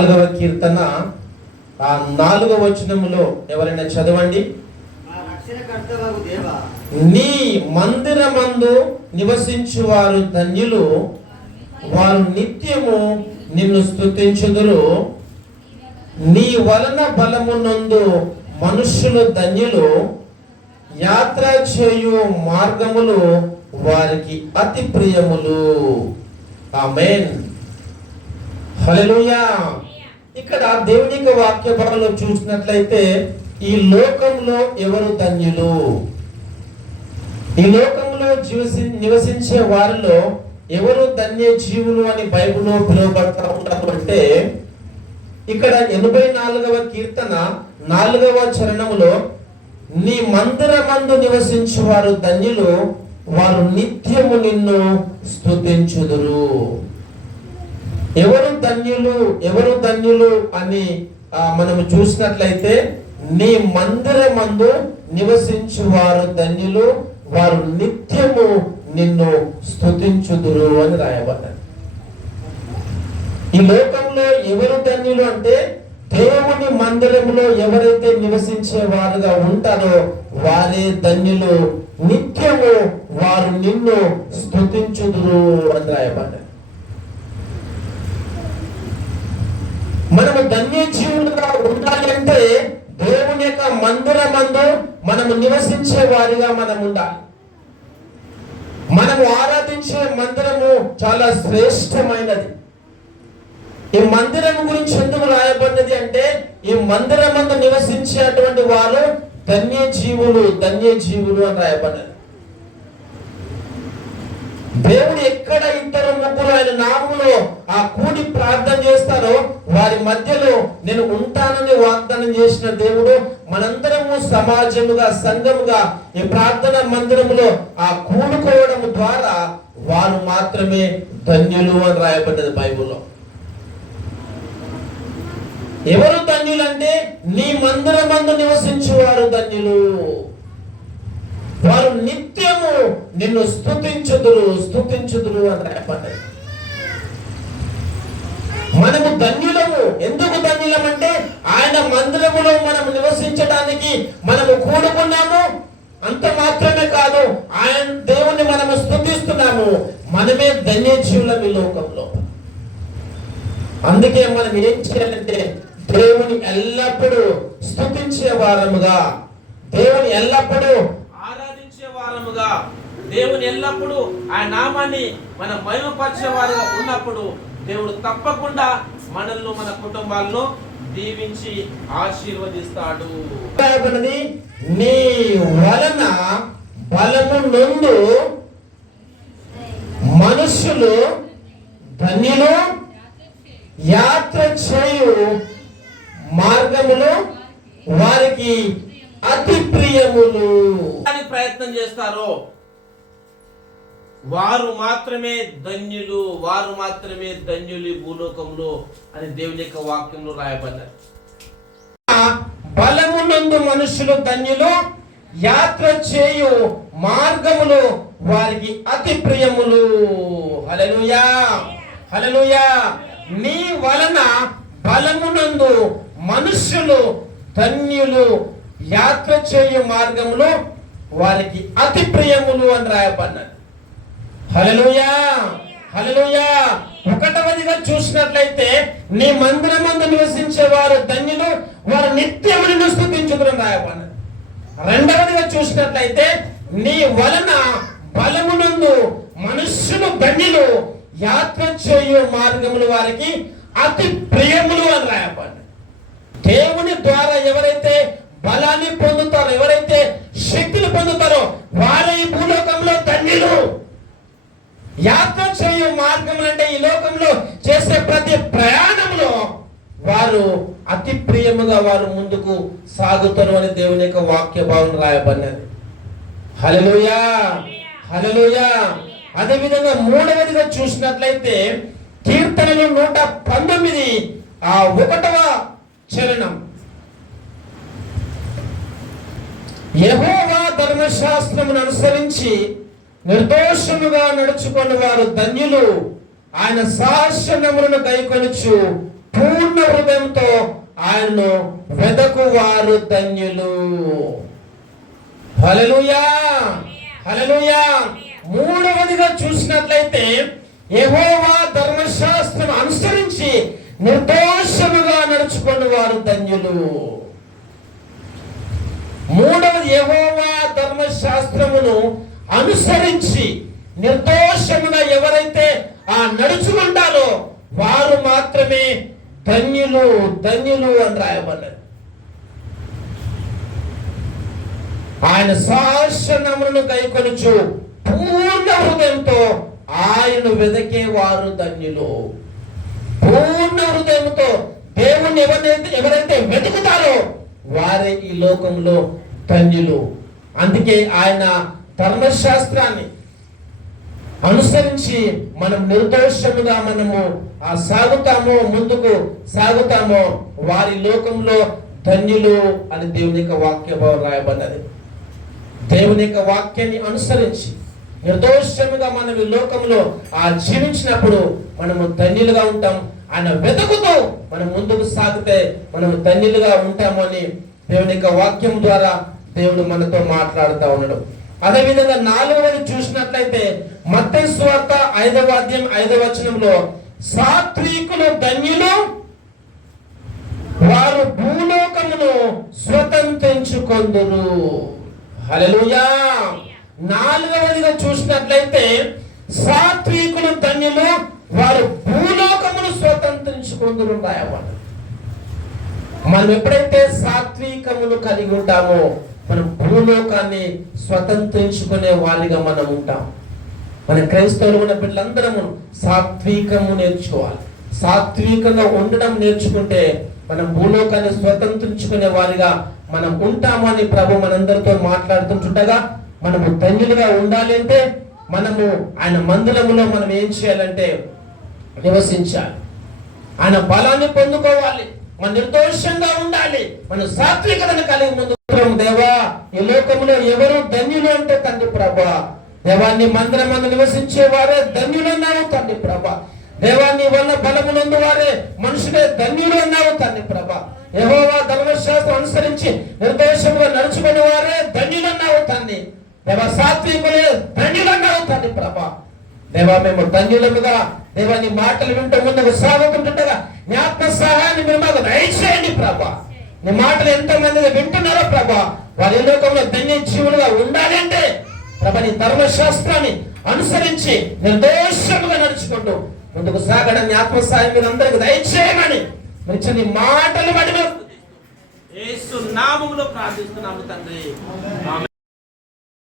4వ కీర్తన 4వ వచనములో ఎవరైనా చదవండి. నీ మందిరమందు నివసించువారు ధన్యులు, వారు నిత్యము నిన్ను స్తుతించుదురు. నీ వలన బలమునందు మనుష్యులు ధన్యులు, యాత్ర చేయు మార్గములు వారికి అతి ప్రియములు. ఆమేన్, హల్లెలూయా. ఇక్కడ దేవుని యొక్క వాక్య భాగంలో చూసినట్లయితే ఈ లోకంలో ఎవరు ధన్యులు, ఈ లోకంలో నివసించే వారిలో ఎవరు ధన్య జీవులు అని బైబిల్లో పిలువబడతా ఉంటారు అంటే, ఇక్కడ 84వ కీర్తన 4వ చరణములో నీ మందిరమందు నివసించు వారు ధన్యులు, వారు నిత్యము నిన్ను స్తుతించుదురు. ఎవరు ధన్యులు, ఎవరు ధన్యులు అని మనము చూసినట్లయితే, నీ మందిరమందు నివసించు వారు ధన్యులు, వారు నిత్యము నిన్ను స్తుతించుదురు అని రాయబడ్డారు. ఈ లోకంలో ఎవరు ధన్యులు అంటే, దేవుని మందిరంలో ఎవరైతే నివసించే వారుగా ఉంటారో వారే ధన్యులు, నిత్యము వారు నిన్ను స్తుతించుదురు అని రాయబడ్డారు. మనము ధన్య జీవులుగా ఉండాలి అంటే దేవుని యొక్క మందిరమందు మనము నివసించే వారిగా మనం ఉండాలి. మనము ఆరాధించే మందిరము చాలా శ్రేష్టమైనది. ఈ మందిరం గురించి ఎందుకు రాయబడినది అంటే, ఈ మందిరమందు నివసించేటువంటి వారు ధన్య జీవులు, ధన్య జీవులు అని రాయబడినది. దేవుడు ఎక్కడ 2-3 ఆయన నామములో కూడి ప్రార్థన చేస్తారో వారి మధ్యలో నేను ఉంటానని వాగ్దానం చేసిన దేవుడు మనందరము సమాజముగా, సంఘముగా ఈ ప్రార్థన మందిరములో కూడుకోవడం ద్వారా వారు మాత్రమే ధన్యులు అని రాయబడ్డది బైబిల్లో. ఎవరు ధన్యులు అంటే, నీ మందిరమందు నివసించువారు ధన్యులు, వారు నిత్యము నిన్ను స్తుతించుదురు, స్తుతించుదురు అని రాయబడ్డది. మనము ధన్యులము. ఎందుకు ధన్యులమంటే, ఆయన మందిరములో మనం నివసించడానికి మనము కూడుకున్నాము. అంత మాత్రమే కాదు, ఆయన దేవుణ్ణి మనము స్తుతిస్తున్నాము. మనమే ధన్య జీవులం ఈ లోకంలో. అందుకే మనం ఏం చేయాలంటే, దేవుని ఎల్లప్పుడూ స్తుతించే వారముగా, దేవుని ఎల్లప్పుడూ ఆరాధించే వారముగా, దేవుని ఎల్లప్పుడూ ఆయన నామాన్ని మనం మహిమపరిచే వారుగా ఉన్నప్పుడు దేవుడు తప్పకుండా మనల్ని, మన కుటుంబాలను దీవించి ఆశీర్వదిస్తాడు. నీ వలన బలము నుండి మనుషులు ధన్యులు, యాత్ర చేయు మార్గములు వారికి అతి ప్రియములు. అని ప్రయత్నం చేస్తారో వారు మాత్రమే ధన్యులు, వారు మాత్రమే ధన్యులు భూలోకంలో అని దేవుని యొక్క వాక్యంలో రాయబడ్డారు. బలమునందు మనుషులు ధన్యులు, యాత్ర చేయు మార్గములు వారికి అతి ప్రియములు. హల్లెలూయా, హల్లెలూయా. నీ వలన బలమునందు మనుష్యులు ధన్యులు, యాత్ర చేయు మార్గములు వారికి అతి ప్రియములు అని రాయబడ్డారు. హల్లెలూయా, హల్లెలూయా. 1వదిగా చూసినట్లయితే, నీ మందిరమందు నివసించే వారు ధన్యులు, వారు నిత్యము నిన్ను స్తుతించుదురు అని రాయబడ్డారు. 2వదిగా చూసినట్లయితే, నీ వలన బలమునందు మనుష్యులు ధన్యులు, యాత్ర చేయు మార్గములు వారికి అతి ప్రియములు అని రాయబడ్డారు. దేవుని ద్వారా ఎవరైతే బలాన్ని పొందుతారో, ఎవరైతే శక్తిని పొందుతారో వారు ఈ భూలోకంలో ధన్యులు. యాత్ర చేయు మార్గములు అంటే ఈ లోకంలో చేసే ప్రతి ప్రయాణంలో వారు అతి ప్రియముగా వారు ముందుకు సాగుతారు అని దేవుని యొక్క వాక్య భావం రాయబడినది. హల్లెలూయా, హల్లెలూయా. అదే విధంగా 3వదిగా చూసినట్లయితే, కీర్తనలు 119 1వ చరణం, యెహోవా ధర్మశాస్త్రమును అనుసరించి నిర్దోషముగా నడుచుకుని వారు ధన్యులు, ఆయన శాసనములను గైకొనుచు పూర్ణ హృదయంతో ఆయనను వెదకువారు ధన్యులు. హల్లెలూయా, హల్లెలూయా. మూడవదిగా చూసినట్లయితే యెహోవా ధర్మశాస్త్రం అనుసరించి నిర్దోషముగా నడుచుకుని వారు ధన్యులు. మూడవది, యెహోవా ధర్మశాస్త్రమును అనుసరించి నిర్దోషముగా ఎవరైతే నడుచుకుంటారో వారు మాత్రమే ధన్యులు, ధన్యులు అని రాయబడ్డది. ఆయన శాసనములను గైకొనుచు పూర్ణ హృదయంతో ఆయన వెదకే వారు ధన్యులు. పూర్ణ హృదయంతో దేవుణ్ణి ఎవరైతే వెతుకుతారో వారే ఈ లోకంలో ధన్యులు. అందుకే ఆయన ధర్మశాస్త్రాన్ని అనుసరించి మనం నిర్దోషముగా మనము ముందుకు సాగుతామో వారి లోకంలో ధన్యులు అని దేవుని యొక్క వాక్యం రాయబడ్డది. దేవుని యొక్క వాక్యాన్ని అనుసరించి నిర్దోషముగా మనం ఈ లోకంలో జీవించినప్పుడు మనము ధన్యులుగా ఉంటాం. ఆయన వెతుకుతూ మనం ముందుకు సాగితే మనం ధన్యులుగా ఉంటాము అని దేవుని యొక్క వాక్యం ద్వారా దేవుడు మనతో మాట్లాడుతూ ఉన్నాడు. అదేవిధంగా 4వది చూసినట్లయితే మత్తయి సువార్త 5వ అధ్యాయం 5వ వచనంలో సాత్వికులు ధన్యులు, వారు భూలోకమును స్వతంత్రించుకొందురు. హల్లెలూయా. 4వదిగా చూసినట్లయితే సాత్వికులు ధన్యులు, వారు భూలోకమును స్వతంత్రించుకొందురు రాయబడ్డది. మనం ఎప్పుడైతే సాత్వికమును కలిగి ఉంటామో మనం భూలోకాన్ని స్వతంత్రించుకునే వారిగా మనం ఉంటాం. మన క్రైస్తవులు ఉన్న బిడ్డలందరము సాత్వికము నేర్చుకోవాలి. సాత్వికంగా ఉండడం నేర్చుకుంటే మనం భూలోకాన్ని స్వతంత్రించుకునే వారిగా మనం ఉంటామని ప్రభు మనందరితో మాట్లాడుతుంటుండగా మనము ధన్యులుగా ఉండాలి అంటే మనము ఆయన మందిరములో మనం ఏం చేయాలంటే నివసించాలి. ఆయన బలాన్ని పొందుకోవాలి. మన నిర్దోషంగా ఉండాలి. మన సాత్వికతను కలిగి ముందు దేవా ఈ లోకంలో ఎవరు ధన్యులు అంటే తండ్రి ప్రభా, దేవాన్ని మందిరమందు నివసించే వారే ధన్యులు అన్నారు తండ్రి ప్రభా. దేవాన్ని వల్ల బలమునందు వారే మనుషులే ధన్యులు అన్నారు తండ్రి ప్రభా. యెహోవా ధర్మశాస్త్రం అనుసరించి నిర్దోషముగా నడుచుకునే వారే ధన్యులు అన్నావు తండ్రి. దేవా సాత్వికులే ధన్యులు అన్నావు తండ్రి ప్రభా. దేవా మేము ధన్యులముగా దేవా నీ మాటలు వింటూ ముందుకు సాగుతుంటుండగా నీ ఆత్మ సహాయాన్ని మీరు మాకు దయచేయండి ప్రభా. నీ మాటలు ఎంతో మంది వింటున్నారో ప్రభా, వారి లోకంలో ధన్య జీవులుగా ఉండాలి అంటే ప్రభా నీ ధర్మశాస్త్రాన్ని అనుసరించి నిర్దోషముగా నడుచుకుంటూ ముందుకు సాగడాన్ని ఆత్మ సహాయం మీరు అందరికి దయచేయమని మంచి నీ మాటలు బట్టి యేసు నామములో ప్రార్థిస్తున్నాము తండ్రి.